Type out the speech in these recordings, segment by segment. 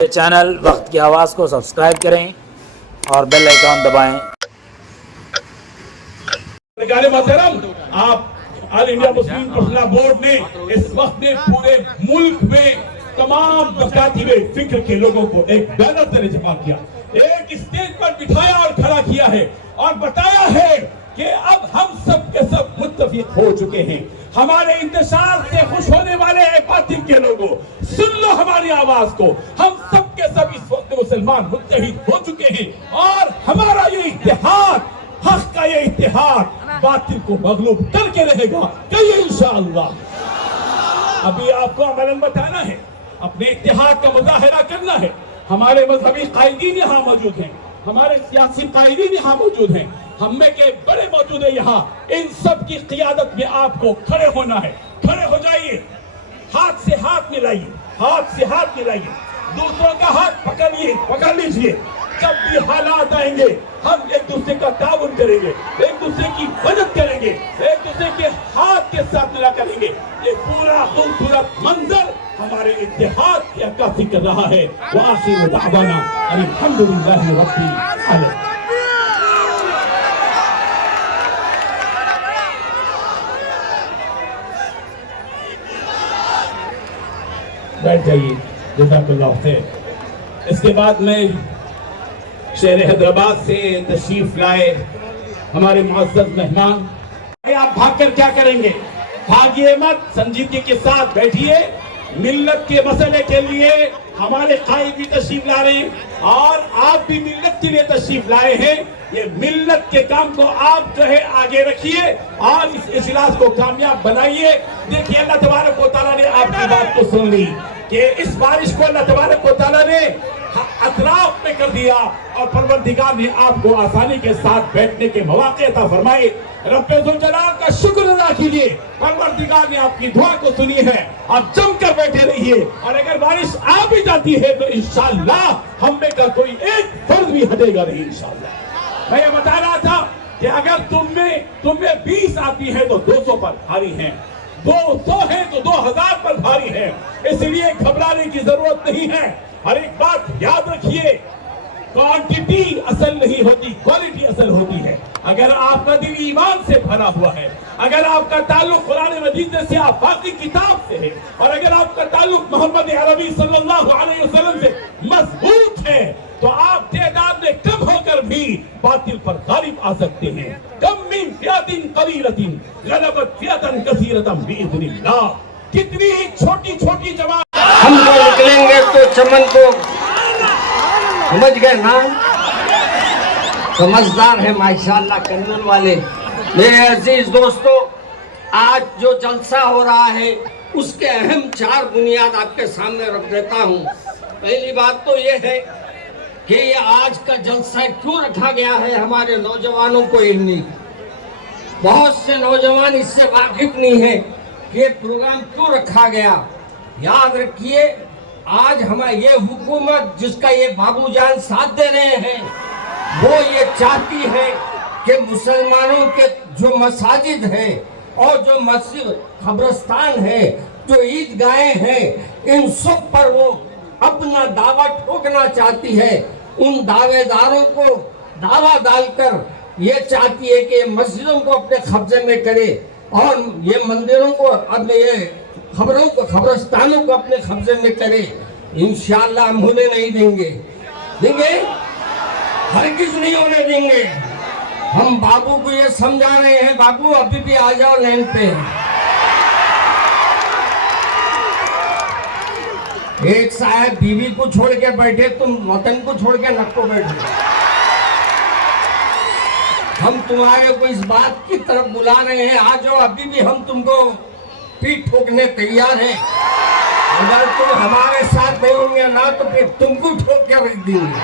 Channel वक्त की आवाज़ को सब्सक्राइब करें और बेल आइकॉन दबाएं। आप all India Muslim personal board ने इस वक्त में पूरे मुल्क में तमाम बकाती में फिक्र के लोगों को एक बैनर से जमा किया, एक स्टेज पर बिठाया और खड़ा किया है और बताया है कि अब हम सब के सब मुत्तफिक हो चुके हैं। हमारे इंतशार से खुश होने वाले हैं बातिल के लोगों, सुन लो हमारी आवाज को। हम सब के सब इस वक्त मुसलमान मुत्तहिद हो चुके हैं और हमारा ये इत्तेहाद, हक का ये इत्तेहाद बातिल को मगलूब करके रहेगा कहिए इंशाअल्लाह। अभी आपको अमलन बताना है, अपने इत्तेहाद का मुजाहिरा करना है। हमारे मजहबी कायदीन यहाँ मौजूद हैं, हमारे सियासी कायदीन यहाँ मौजूद हैं, हम में के बड़े मौजूद है यहाँ। इन सब की क़ियादत में आपको खड़े होना है। खड़े हो जाइए, हाथ से हाथ मिलाइए, हाथ से हाथ मिलाइए, दूसरों का हाथ पकड़ लीजिए। जब भी हालात आएंगे हम एक दूसरे का ताउन करेंगे, एक दूसरे की मदद करेंगे, एक दूसरे के हाथ के साथ मिला करेंगे। ये पूरा खूबसूरत मंजर हमारे इत्तेहाद की अक्कासी कर रहा है। व आखिर दावाना अल्हम्दुलिल्लाहि रब्बिल आलमीन। बैठ जाइए, जज़ाकल्लाह खैर। इसके बाद में शहर हैदराबाद से तशरीफ लाए हमारे मुअज़्ज़ज़ मेहमान। आप भागकर क्या करेंगे? भागिए मत, संजीदगी के साथ बैठिए। मिल्लत के मसले के लिए हमारे कायद भी तशरीफ ला रहे हैं और आप भी मिल्लत के लिए तशरीफ लाए हैं। ये मिल्लत के काम को आप जो है आगे रखिए और इस इजलास को कामयाब बनाइए। देखिए, अल्लाह तबारक व तआला ने आपकी बात को सुन ली कि इस बारिश को अल्लाह तबारक व तआला ने अतराफ में कर दिया और परवरदिगार ने आपको आसानी के साथ बैठने के मौके अता फरमाए। रब्बे ज़ुल जलाल का शुक्र अदा कीजिए, परवरदिगार ने आपकी दुआ को सुनी है। आप जमकर बैठे रहिए और अगर बारिश आ भी जाती है तो इंशाअल्लाह हम में का कोई एक फर्ज भी हटेगा नहीं इंशाअल्लाह। मैं ये बता रहा था कि अगर तुम में 20 आती है तो 200 पर भारी है, 200 है तो 2000 पर भारी है। इसलिए घबराने की जरूरत नहीं है। हर एक बात याद रखिए, क्वांटिटी असल नहीं होती, क्वालिटी असल होती है। अगर आपका दिल ईमान से भरा हुआ है, अगर आपका ताल्लुक कुरान मजीद से आफाकी किताब से है और अगर आपका ताल्लुक मोहम्मद अरबी सल्लल्लाहु अलैहि वसल्लम से मजबूत है तो आप तादाद में कम होकर भी बातिल पर गालिब आ सकते हैं। कम मिन फियतिन कलीलतिन गलबत फियतन कसीरतन बिइज़्निल्लाह। कितनी ही छोटी छोटी जमात हम जो निकलेंगे तो चमन को समझ गए ना, समझदार है माशाअल्लाह कन्नूल वाले। मेरे अजीज दोस्तों, आज जो जलसा हो रहा है उसके अहम 4 बुनियाद आपके सामने रख देता हूँ। पहली बात तो ये है कि ये आज का जलसा क्यों रखा गया है, हमारे नौजवानों को इल्मी। बहुत से नौजवान इससे वाकिफ नहीं है कि ये प्रोग्राम क्यों रखा गया। याद रखिए, आज हमारी ये हुकूमत जिसका ये बाबूजान साथ दे रहे हैं, वो ये चाहती है कि मुसलमानों के जो मसाजिद हैं और जो मस्जिद कब्रिस्तान है, जो ईदगाहें हैं, इन सब पर वो अपना दावा ठोकना चाहती है। उन दावेदारों को दावा डालकर ये चाहती है कि मस्जिदों को अपने कब्जे में करे और ये मंदिरों को अपने ये कब्रिस्तानों को अपने कब्जे में करे। इंशाअल्लाह हम होने नहीं देंगे, हरगिज़ नहीं होने देंगे। हम बाबू को ये समझा रहे हैं, बाबू अभी भी आ जाओ लाइन पे। एक साहब बीवी को छोड़ के बैठे, तुम वतन को छोड़ के नक्को बैठे। हम तुम्हारे को इस बात की तरफ बुला रहे हैं, आ जाओ। अभी भी हम तुमको पीठ ठोकने तैयार हैं। अगर तुम हमारे साथ नहीं होंगे ना तो फिर तुमको ठोक के रख देंगे।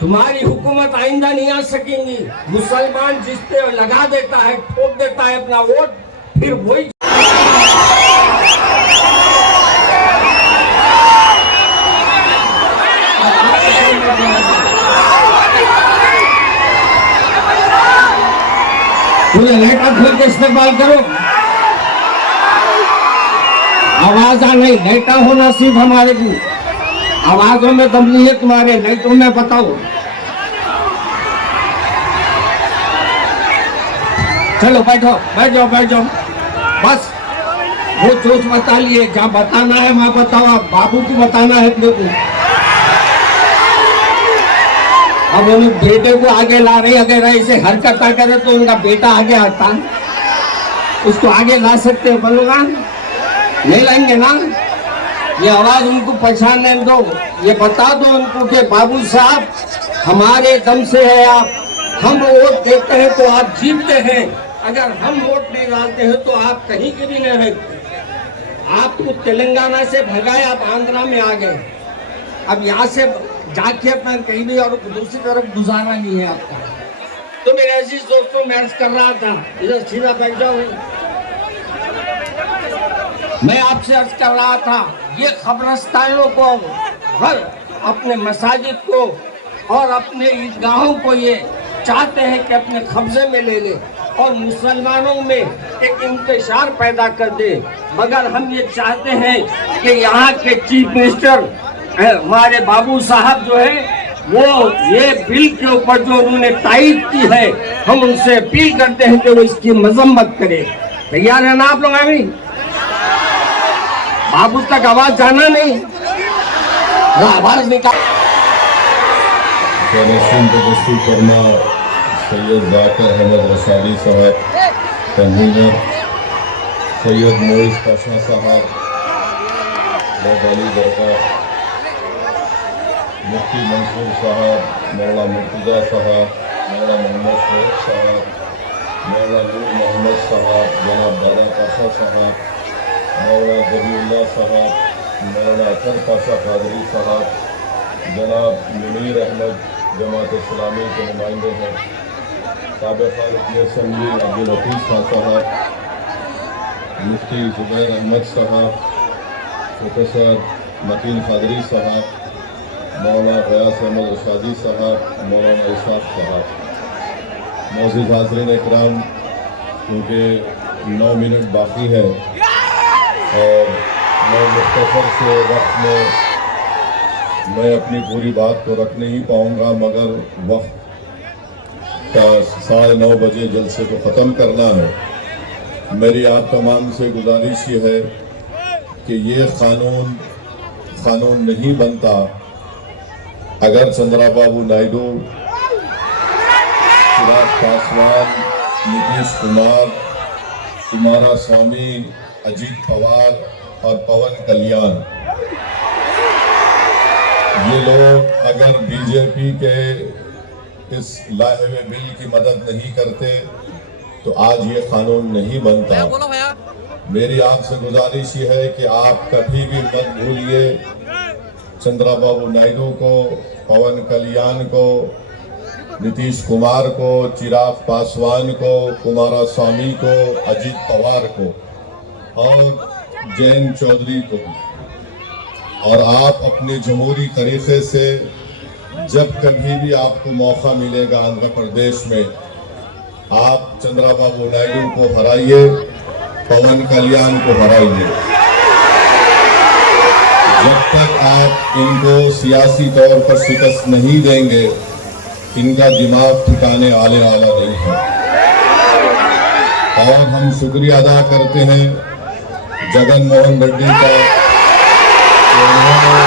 तुम्हारी हुकूमत आइंदा नहीं आ सकेंगी। मुसलमान जिस पे लगा देता है, ठोक देता है अपना वोट, फिर वही लेटर फिर के इस्तेमाल करो। आवाज आ नहीं, नेता होना सिर्फ हमारे को आवाजों में दम नहीं है तुम्हारे, नहीं तो मैं बताओ। चलो बैठो, बैठ जाओ, बैठ जाओ, बस वो जोश बता लिए, जहाँ बताना है वहां बताओ। आप बाबू को बताना है अपने को। अब उन बेटे को आगे ला रही, अगर ऐसे हरकत करे तो उनका बेटा आगे आता, उसको आगे ला सकते हो बोलूंगा, नहीं लाएंगे ना। ये आवाज उनको पहचानने दो, ये बता दो उनको कि बाबू साहब हमारे दम से है आप, हम वोट देते हैं तो आप जीतते हैं, अगर हम वोट नहीं डालते हैं तो आप कहीं के भी नहीं रहते। आपको तेलंगाना से भगाए, आप आंध्रा में आ गए, अब यहाँ से जाके अपना कहीं भी और दूसरी तरफ गुजारा नहीं है आपका। तो मेरे अजीज दोस्तों, मैं अर्ज कर रहा था, इधर सीधा बैठ जाओ, मैं आपसे अर्ज कर रहा था, ये कब्रिस्तानों को, अपने मसाजिद को और अपने ईदगाहों को ये चाहते हैं कि अपने कब्जे में ले ले और मुसलमानों में एक इंतशार पैदा कर दे। मगर हम ये चाहते हैं कि यहाँ के चीफ मिनिस्टर हमारे बाबू साहब जो है, वो ये बिल के ऊपर जो उन्होंने तायद की है, हम उनसे अपील करते हैं कि वो इसकी मजम्मत करें। तैयार है ना आप लोग? अभी बाबू तक आवाज जाना नहीं, आवाज निकाल। सैयद जाकिर अहमद रसाली साहब कन्वीनर, सैयद मोइस पाशा साहब वाली दरगाह, मुफ्ती मंसूर साहब, मौलाना मुर्तज़ा साहब, मौलाना मोहम्मद शोएब साहब, मौलाना नूर मोहम्मद साहब, जनाब दादा पाशा साहब, मौलाना जबीउल्लाह साहब, मौलाना अतर पाशा कादरी साहब, जनाब मुनीर अहमद जमात इस्लामी के नुमाइंदे हैं, साबिक़ रुकन असम्बली अब्दुल लतीफ़ खान साहब, मुफ्ती ज़ुबैर अहमद साहब, प्रोफेसर मतीन कादरी साहब, मौलाना गयास अहमद रशादी साहब, मौलाना इसाक़ साहब, मौजूद हाज़रीन इकराम, क्योंकि 9 मिनट बाकी है और मैं मुख्तसर से वक्त में मैं अपनी पूरी बात तो रख नहीं पाऊँगा, मगर वक्त का 9:30 बजे जलसे को ख़त्म करना है। मेरी आप तमाम से गुजारिश ये है कि ये क़ानून नहीं बनता अगर चंद्राबाबू नायडू, चिराग पासवान, नीतीश कुमार, कुमारास्वामी, अजीत पवार और पवन कल्याण ये लोग अगर बीजेपी के इस लाए हुए बिल की मदद नहीं करते तो आज ये कानून नहीं बनता। मेरी आपसे गुजारिश ये है कि आप कभी भी मत भूलिए चंद्राबाबू नायडू को, पवन कल्याण को, नीतीश कुमार को, चिराग पासवान को, कुमारास्वामी को, अजीत पवार को और जयंत चौधरी को। और आप अपने जमहूरी तरीके से जब कभी भी आपको मौका मिलेगा आंध्र प्रदेश में, आप चंद्राबाबू नायडू को हराइए, पवन कल्याण को हराइए। जब तक आप इनको सियासी तौर पर शिकस्त नहीं देंगे, इनका दिमाग ठिकाने आने वाला नहीं है। और हम शुक्रिया अदा करते हैं जगन मोहन रेड्डी का, उन्होंने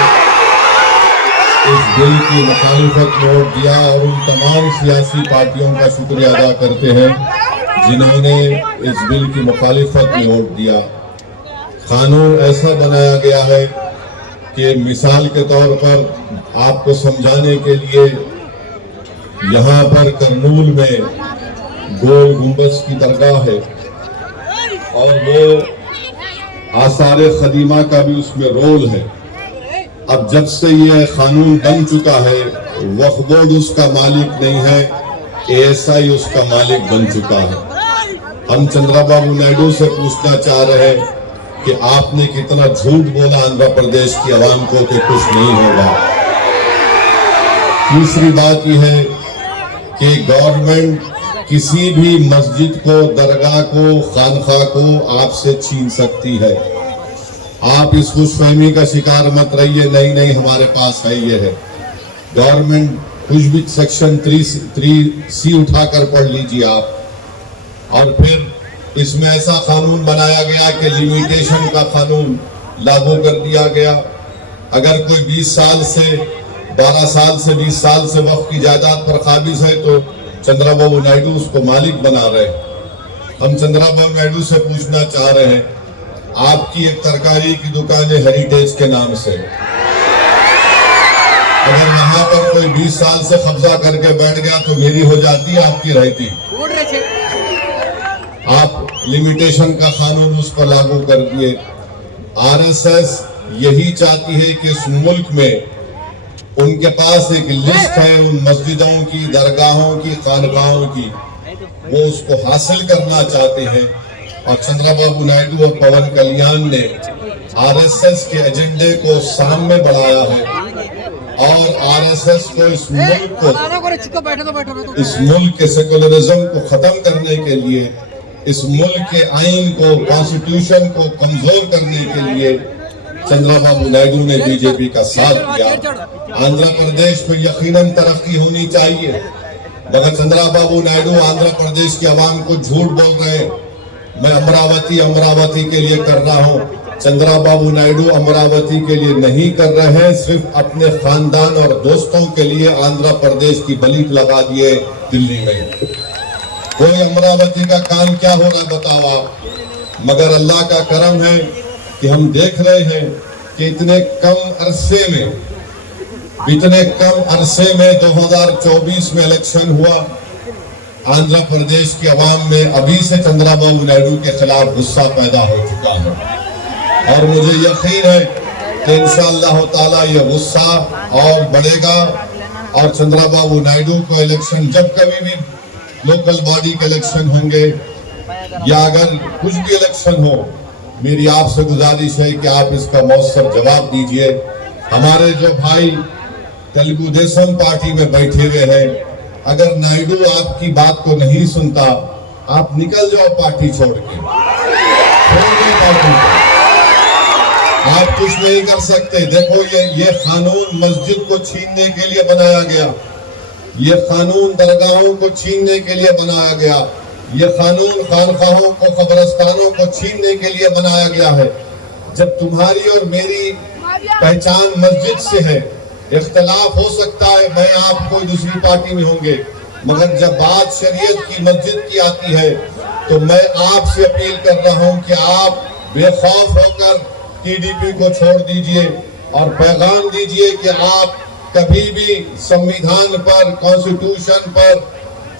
इस बिल की मुखालिफत में वोट दिया, और उन तमाम सियासी पार्टियों का शुक्रिया अदा करते हैं जिन्होंने इस बिल की मुखालिफत में वोट दिया। कानून ऐसा बनाया गया है कि मिसाल के तौर पर आपको समझाने के लिए, यहाँ पर करनूल में गोल गुंबज की दरगाह है और वो आसार खदीमा का भी उसमें रोल है। अब जब से ये कानून बन चुका है, वक्फ बोर्ड उसका मालिक नहीं है, ASI उसका मालिक बन चुका है। हम चंद्राबाबू नायडू से पूछना चाह रहे हैं कि आपने कितना झूठ बोला आंध्र प्रदेश की आवाम को कि कुछ नहीं होगा। तीसरी बात यह है कि गवर्नमेंट किसी भी मस्जिद को, दरगाह को, खानखा को आपसे छीन सकती है। आप इस खुशफहमी का शिकार मत रहिए, नहीं हमारे पास है, ये है गवर्नमेंट। कुछ भी सेक्शन 3C उठाकर पढ़ लीजिए आप, और फिर इसमें ऐसा कानून बनाया गया कि लिमिटेशन का कानून लागू कर दिया गया। अगर कोई 20 साल से 12 साल से 20 साल से वक्त की जायदाद पर काबिज है तो चंद्रबाबू नायडू उसको मालिक बना रहे। हम चंद्रबाबू नायडू से पूछना चाह रहे हैं, आपकी एक तरकारी की दुकान है हेरिटेज के नाम से, अगर वहां पर कोई 20 साल से कब्जा करके बैठ गया तो मेरी हो जाती, आपकी रहती। आप लिमिटेशन का कानून उस पर लागू कर दिए। आरएसएस यही चाहती है कि इस मुल्क में उनके पास एक लिस्ट है उन मस्जिदों की, दरगाहों की, खानकाहों की, वो उसको हासिल करना चाहते हैं। और चंद्रबाबू नायडू और पवन कल्याण ने आरएसएस के एजेंडे को सामने बढ़ाया है और आरएसएस को इस मुल्क के सेकुलरिज्म को खत्म करने के लिए, इस मुल्क के आइन को, कॉन्स्टिट्यूशन को कमजोर करने के लिए चंद्रबाबू नायडू ने बीजेपी का साथ दिया। आंध्र प्रदेश में यकीनन तरक्की होनी चाहिए, मगर चंद्रबाबू नायडू आंध्र प्रदेश की आवाम को झूठ बोल रहे हैं। मैं अमरावती के लिए कर रहा हूँ। चंद्रबाबू नायडू अमरावती के लिए नहीं कर रहे हैं, सिर्फ अपने खानदान और दोस्तों के लिए आंध्र प्रदेश की बलि लगा दिए दिल्ली में। कोई अमरावती का काम क्या हो रहा है बताओ आप। मगर अल्लाह का करम है कि हम देख रहे हैं कि इतने कम अरसे में 2024 में इलेक्शन हुआ, आंध्र प्रदेश की आवाम में अभी से चंद्रबाबू नायडू के खिलाफ गुस्सा पैदा हो चुका है। और मुझे यकीन है कि इंशाअल्लाह ताला ये गुस्सा और बढ़ेगा और चंद्रबाबू नायडू को इलेक्शन, जब कभी भी लोकल बॉडी के इलेक्शन होंगे या अगर कुछ भी इलेक्शन हो, मेरी आपसे गुजारिश है कि आप इसका मौसर जवाब दीजिए। हमारे जो भाई तेलुगु देशम पार्टी में बैठे हुए हैं, अगर नायडू आपकी बात को नहीं सुनता, आप निकल जाओ पार्टी छोड़ के, आप कुछ नहीं कर सकते। देखो ये कानून मस्जिद को छीनने के लिए बनाया गया, ये कानून दरगाहों को छीनने के लिए बनाया गया, ये कानून खानकाहों को, कब्रिस्तानों को छीनने के लिए बनाया गया है। जब तुम्हारी और मेरी पहचान मस्जिद से है, इख्तलाफ हो सकता है, मैं आप कोई दूसरी पार्टी में होंगे, मगर जब बात शरीयत की, मस्जिद की आती है, तो मैं आपसे अपील कर रहा हूं कि आप बेखौफ होकर टीडीपी को छोड़ दीजिए और पैगाम दीजिए कि आप कभी भी संविधान पर, कॉन्स्टिट्यूशन पर,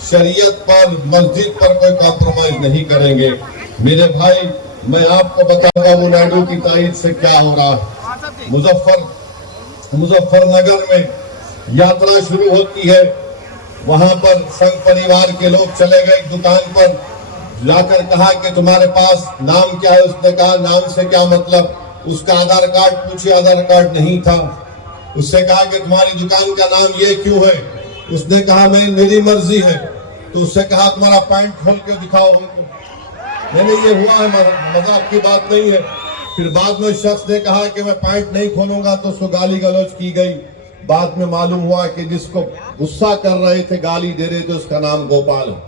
शरीयत पर, मस्जिद पर कोई कॉम्प्रोमाइज नहीं करेंगे। मेरे भाई, मैं आपको बताऊंगा वो नायडू की तायद से क्या हो रहा है। मुजफ्फरनगर में यात्रा शुरू होती है, वहां पर संघ परिवार के लोग चले गए दुकान पर, जाकर कहा कि तुम्हारे पास नाम क्या है। उसने कहा नाम से क्या मतलब। उसका आधार कार्ड पूछे, आधार कार्ड नहीं था। उससे कहा कि तुम्हारी दुकान का नाम ये क्यों है। उसने कहा मेरी मर्जी है। तो उससे कहा तुम्हारा पैंट खोल के दिखाओ हमको। नहीं ये हुआ है, मजाक की बात नहीं है। फिर बाद में शख्स ने कहा कि मैं पैंट नहीं खोलूंगा, तो उसको गाली गलौज की गई। बाद में मालूम हुआ कि जिसको गुस्सा कर रहे थे, गाली दे रहे थे, उसका नाम गोपाल है।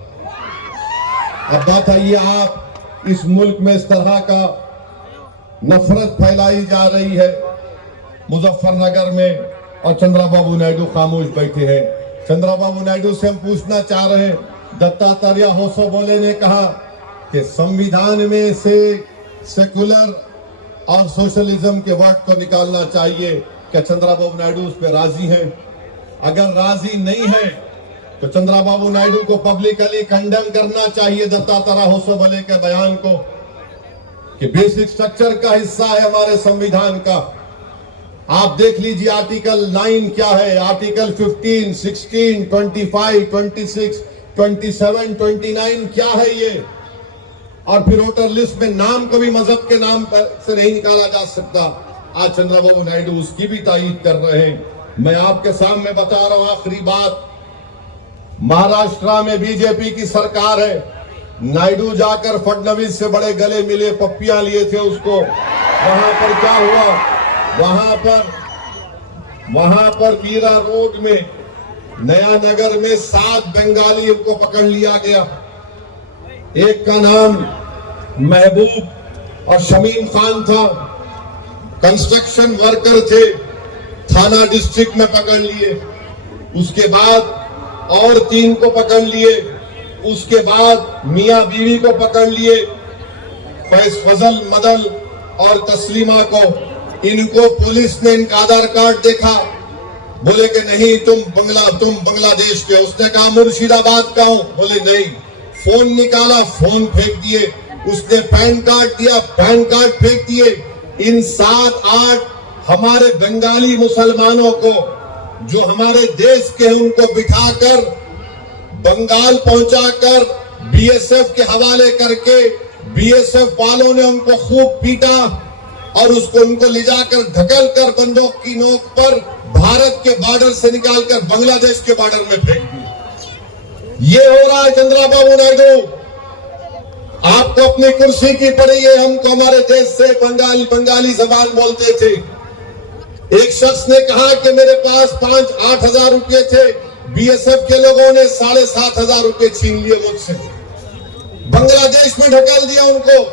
अब बताइए आप, इस मुल्क में इस तरह का नफरत फैलाई जा रही है मुजफ्फरनगर में, और चंद्रबाबू नायडू खामोश बैठे हैं। चंद्रबाबू नायडू से हम पूछना चाह रहे हैं, दत्तात्रेय होसोबोले ने कहा कि संविधान में से सेकुलर और सोशलिज्म के वर्ड को निकालना चाहिए। क्या चंद्रबाबू नायडू उस पर राजी है? अगर राजी नहीं है तो चंद्रबाबू नायडू को पब्लिकली कंडेम करना चाहिए दत्तात्रेय होसोबोले के बयान को, कि बेसिक स्ट्रक्चर का हिस्सा है हमारे संविधान का। आप देख लीजिए आर्टिकल 9 क्या है, आर्टिकल 15, 16, 25, 26, 27, 29 क्या है ये। और फिर वोटर लिस्ट में नाम को भी मजहब के नाम पर से नहीं निकाला जा सकता। आज चंद्रबाबू नायडू उसकी भी तायीद कर रहे हैं। मैं आपके सामने बता रहा हूं आखिरी बात, महाराष्ट्र में बीजेपी की सरकार है। नायडू जाकर फडणवीस से बड़े गले मिले, पप्पियां लिए थे उसको। वहां पर क्या हुआ, वहां पर मीरा रोड में, नया नगर में 7 बंगालियों को पकड़ लिया गया। एक का नाम महबूब और शमीम खान था, कंस्ट्रक्शन वर्कर थे, थाना डिस्ट्रिक्ट में पकड़ लिए। उसके बाद और 3 को पकड़ लिए। उसके बाद मियां बीवी को पकड़ लिए, फजल, मदल और तस्लीमा को। इनको पुलिस ने इनका आधार कार्ड देखा, बोले कि नहीं तुम बांग्लादेश के। उसने कहा मुर्शिदाबाद का हूं, बोले नहीं। फोन निकाला, फोन फेंक दिए। उसने पैन कार्ड दिया, पैन कार्ड फेंक दिए। इन 7-8 हमारे बंगाली मुसलमानों को जो हमारे देश के हैं उनको बिठाकर बंगाल पहुंचाकर बीएसएफ के हवाले करके बीएसएफ वालों ने उनको खूब पीटा और उनको ले जाकर ढकल कर बंदूक की नोक पर भारत के बॉर्डर से निकालकर बांग्लादेश के बॉर्डर में फेंक दिया। ये हो रहा है चंद्रबाबू नायडू। आपको अपनी कुर्सी की पड़ी है, हमको हमारे देश से बंगाली जबान बोलते थे। एक शख्स ने कहा कि मेरे पास 5-8 हजार रुपये थे, बीएसएफ के लोगों ने 7,500 रुपये छीन लिए मुझसे, बांग्लादेश में ढकेल दिया उनको।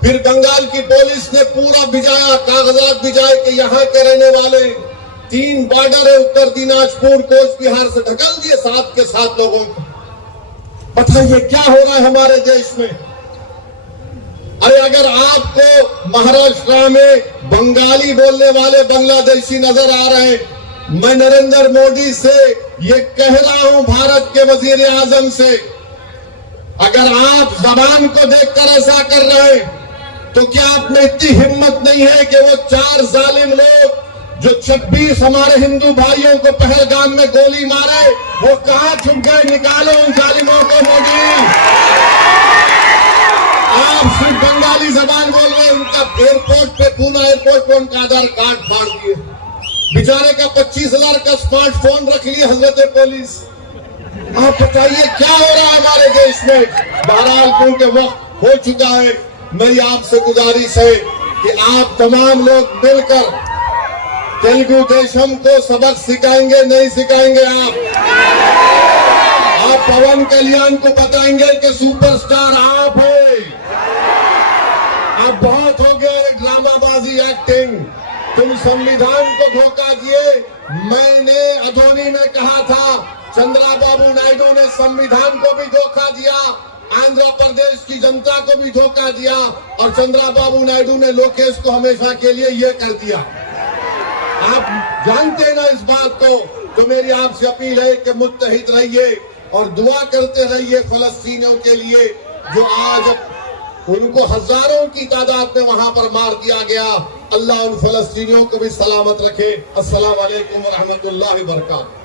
फिर बंगाल की पुलिस ने पूरा भिजाया, कागजात भिजाए कि यहाँ के रहने वाले 3 बॉर्डर है, उत्तर दिनाजपुर, कोच बिहार से ढकेल दिए 7 के 7 लोगों को। बताइए क्या हो रहा है हमारे देश में। अरे अगर आपको महाराष्ट्र में बंगाली बोलने वाले बांग्लादेशी नजर आ रहे हैं, मैं नरेंद्र मोदी से ये कह रहा हूं, भारत के वजीर आजम से, अगर आप जबान को देखकर ऐसा कर रहे हैं तो क्या आप में इतनी हिम्मत नहीं है कि वो 4 जालिम लोग जो 26 हमारे हिंदू भाइयों को पहलगाम में गोली मारे, वो कहां छुप गए? निकालो उन जालिमों को मोदी। आप सिर्फ बंगाली जबान बोल रहे हैं। उनका एयरपोर्ट पे, पूना एयरपोर्ट पे उनका आधार कार्ड फाड़ दिए, बेचारे का 25,000 का स्मार्टफोन रख लिए हजरत पुलिस। आप बताइए क्या हो रहा है हमारे देश में। बहरहाल क्योंकि वक्त हो चुका है, मेरी आपसे गुजारिश है कि आप तमाम लोग मिलकर तेलुगु देशम को सबक सिखाएंगे, नहीं सिखाएंगे आप पवन कल्याण को बताएंगे कि सुपरस्टार आप है। अब बहुत हो गया ये ड्रामाबाजी, एक्टिंग। तुम संविधान को धोखा दिए। मैंने अधोनी ने कहा था, चंद्रबाबू नायडू ने संविधान को भी धोखा दिया, आंध्र प्रदेश की जनता को भी धोखा दिया, और चंद्रबाबू नायडू ने लोकेश को हमेशा के लिए ये कर दिया। आप जानते ना इस बात को। तो मेरी आपसे अपील है कि मुत्तहिद रहिए और दुआ करते रहिए फलस्तीनियों के लिए, जो आज उनको हजारों की तादाद में वहां पर मार दिया गया। अल्लाह उन फलस्तीनियों को भी सलामत रखे। अस्सलाम वालेकुम व रहमतुल्लाहि व बरकातहू।